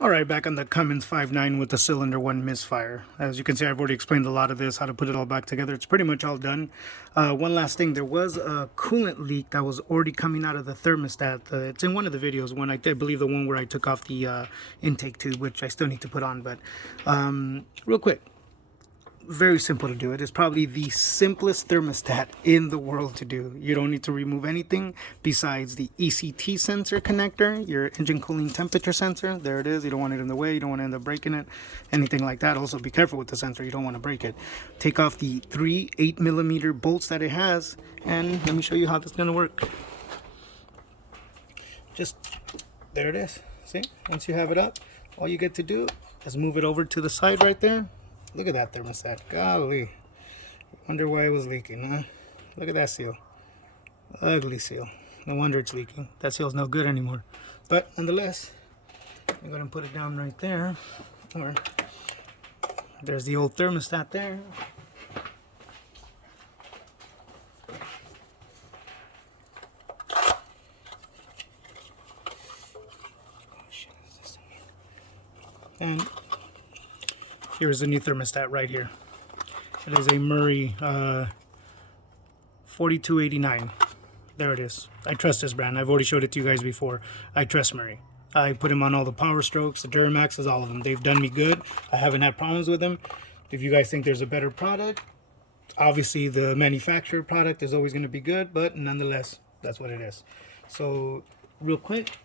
Alright, back on the Cummins 5.9 with the cylinder 1 Missfire. As you can see, I've already explained a lot of this, how to put it all back together. It's pretty much all done. One last thing, there was a coolant leak that was already coming out of the thermostat. It's in one of the videos, I believe the one where I took off the intake tube, which I still need to put on. But real quick, very simple to do. It is probably the simplest thermostat in the world to do. You don't need to remove anything besides the ECT sensor connector, your engine cooling temperature sensor. There it is. You don't want it in the way. You don't want to end up breaking it, anything like that. Also be careful with the sensor. You don't want to break it. Take off the 3 8mm bolts that it has, and let me show you how this is going to work. Just there it is. See, once you have it up, all you get to do is move it over to the side right there. Look at that thermostat. Golly. Wonder why it was leaking, huh? Look at that seal. Ugly seal. No wonder it's leaking. That seal's no good anymore. But nonetheless, I'm going to put it down right there. Or there's the old thermostat there. And here's the new thermostat right here. It is a Murray 4289. There it is. I trust this brand. I've already showed it to you guys before. I trust Murray. I put him on all the Power Strokes, the Duramaxes, all of them. They've done me good. I haven't had problems with them. If you guys think there's a better product, obviously the manufacturer product is always going to be good, but nonetheless, that's what it is. So real quick,